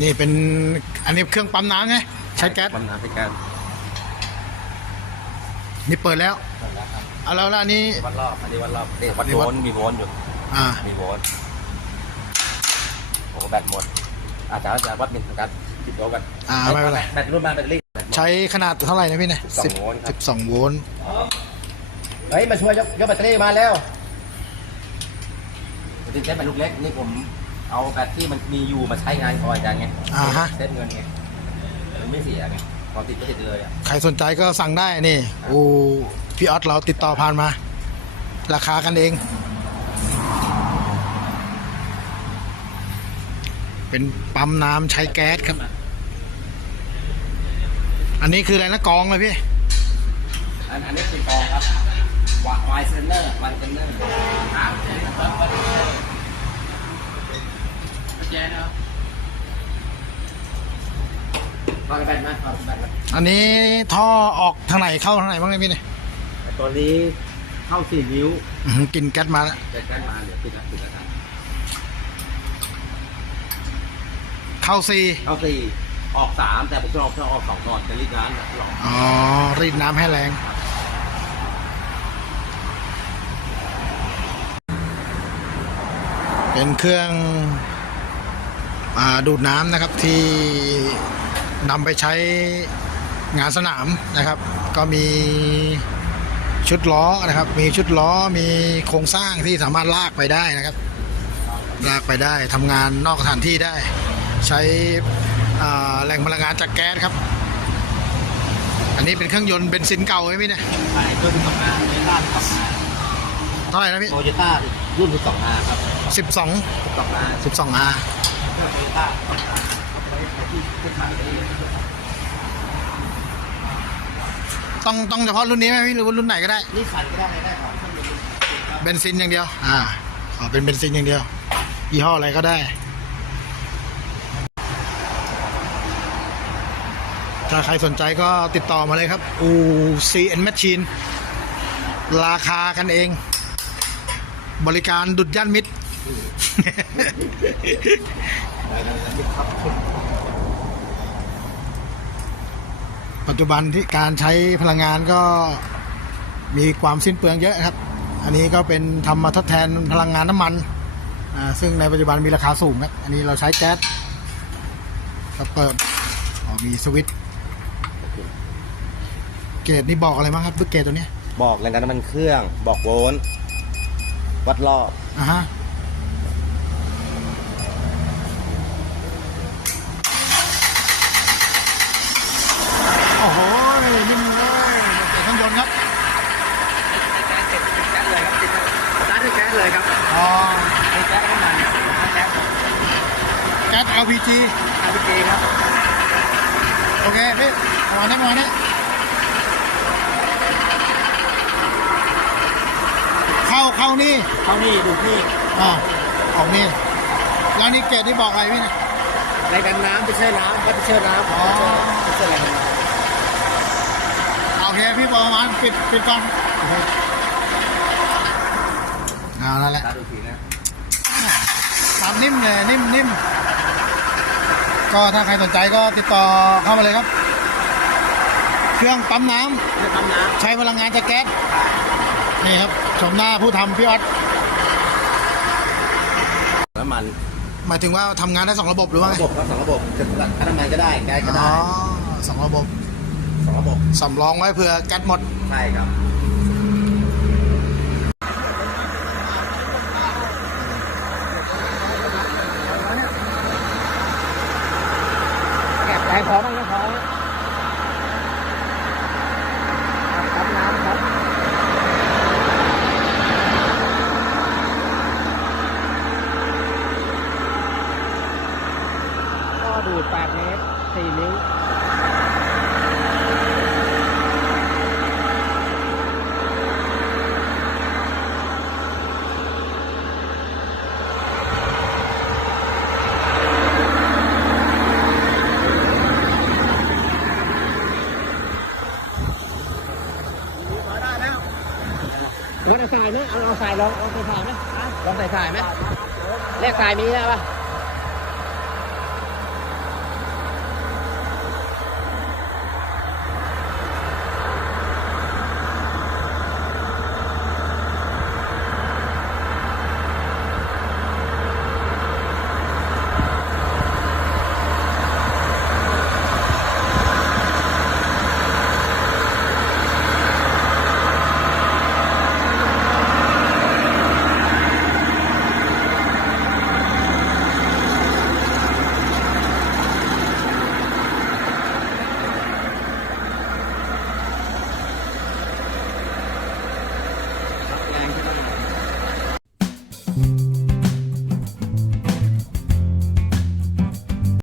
นี่เป็นอันนี้เครื่องปั๊มน้ำไงใช้แก๊สปั๊มน้ำใช้แก๊สนี่เปิดแล้วหมดแล้วครับเอาแล้วแล้วอันนี้ วัดรอบอันนี้วัดรอบเด็วัดนี่โววัดลต์มีโวลต์อยู่อ่า มีโวลต์โอ้โหแบตหมด อาจารย์อาจารย์วัดมินทางการติดโวลต์กันอ่าไม่เป็นไร แบตรุ่นบ้านแบตเตอรี่แบตหมด ใช้ขนาดเท่าไหร่นะพี่เนี่ย12โวลต์ครับ สิบสองโวลต์เฮ้ยมาช่วยยกยกแบตเตอรี่มาแล้วจริงๆใช้แบตลูกเล็กนี่ผม เอาแบตที่มันมีอยู่มาใช้งานก่อนอาจารย์ไงอ่าฮะเซฟเงินไงมันไม่เสียไงพอติดก็ติดเลยอะใครสนใจก็สั่งได้นี่อูพี่ออสเราติดต่อผ่านมา ราคากันเอง เป็นปั๊มน้ำใช้แก๊สครับ อันนี้คืออะไรนะกองเลยพี่ อันอันนี้เป็นกองครับวายไวเซนเนอร์วันเซนเนอร์ แจ๊นะครับพอแบตไหมพอแบตไหมอันนี้ท่อออกทางไหนเข้าทางไหนบ้างเนี่ยพี่เนี่ยแต่ตอนนี้เข้าสี่นิ้วอื้อหือกินแก๊สมาแล้วจะแก้มาเดี๋ยวปิดแล้วปิดแล้วกันเข้าซีเข้าสี่ออกสามแต่ผมชอบชอบออกสองก่อนจะรีบร้านหลอกอ๋อรีดน้ำให้แรง เป็นเครื่องอา ดูดน้ำนะครับที่นำไปใช้งานสนามนะครับ ก็มีชุดล้อนะครับ มีชุดล้อมีโครงสร้างที่สามารถลากไปได้นะครับ ลากไปได้ทำงานนอกสถานที่ได้ ใช้อ่าแหล่งพลังงานจากแก๊สครับ อันนี้เป็นเครื่องยนต์เบนซินเก่าไหมพี่เนี่ยใช่รุ่นที่สองอาโตโยต้าสองอาเท่าไหร่นะพี่โตโยต้า รุ่นที่สองอาครับสิบสองสองอาสิบสองอาโตโยต้าสองอาเอาไปไว้ที่ที่ชาร์จแบตเตอรี่ต้องต้องเฉพาะรุ่นนี้ไหมพี่หรือว่ารุ่นไหนก็ได้ นี่สั่นก็ได้ไม่ได้ของเครื่องยนต์ครับเบนซินอย่างเดียว อ่าขอเป็นเบนซินอย่างเดียว ยี่ห้ออะไรก็ได้ ถ้าใครสนใจก็ติดต่อมาเลยครับ อูซีเอ็นแมชชีน ราคากันเอง บริการดุดย่านมิตรปัจจุบันที่การใช้พลังงานก็มีความสิ้นเปลืองเยอะครับ อันนี้ก็เป็นทำมาทดแทนพลังงานน้ำมัน ซึ่งในปัจจุบันมีราคาสูงครับ อันนี้เราใช้แก๊สก็เปิดมีสวิตช์เกรดนี่บอกอะไรบ้างครับเกรดตัวนี้ บอกแรงดันน้ำมันเครื่อง บอกโวลต์ วัดรอบอ่าฮะโอ้โหนิ่มเลยเดี๋ยวเครื่องยนต์ครับแก๊สติดแก๊สเลยครับติดร้านที่แก๊สเลยครับอ๋อไอ้แก๊สน้ำมันแก๊สแก๊ส LPG อาร์พีครับ โอเคพี่ประมาณนี้ประมาณนี้ เข้าเข้านี่เข้านี่ดูนี่ อ่าออกนี่แล้วนี่เกรดที่บอกอะไรพี่เนี่ยแรงดันน้ำไปเชื่อน้ำวัดไปเชื่อน้ำอ๋อไปเชื่อแรงดันน้โอเคพี่บอกประมาณปิดปิดก่อนโอเคเอานั่นแหละำตาดูสีนะทำนิ่มเลยนิ่มนิ่มก็ถ้าใครสนใจก็ติดต่อเข้ามาเลยครับ เครื่องปั๊มน้ำเพื่อทำน้ใช้พลังงานจากแก๊ส นี่ครับชมหน้าผู้ทำพี่ออสำน้ำมันหมายถึงว่าทำงานได้สองระบบหรือว่าไงระบบครับสองระบบจะถ้าน้ำมันก็ได้แก๊สก็อ๋ได้อสองระบบสองระบบสำรองไว้เผื่อแก๊สหมด ใช่ครับ แกะแรงพอบ้างก็พอครับน้ำครับ ก็ ดูด8เมตร4นิ้วลองใส่สายไหมเอาลองใส่ลองลองใส่สายไหมลองใส่สายไหมแลกสายมีใช่ปะ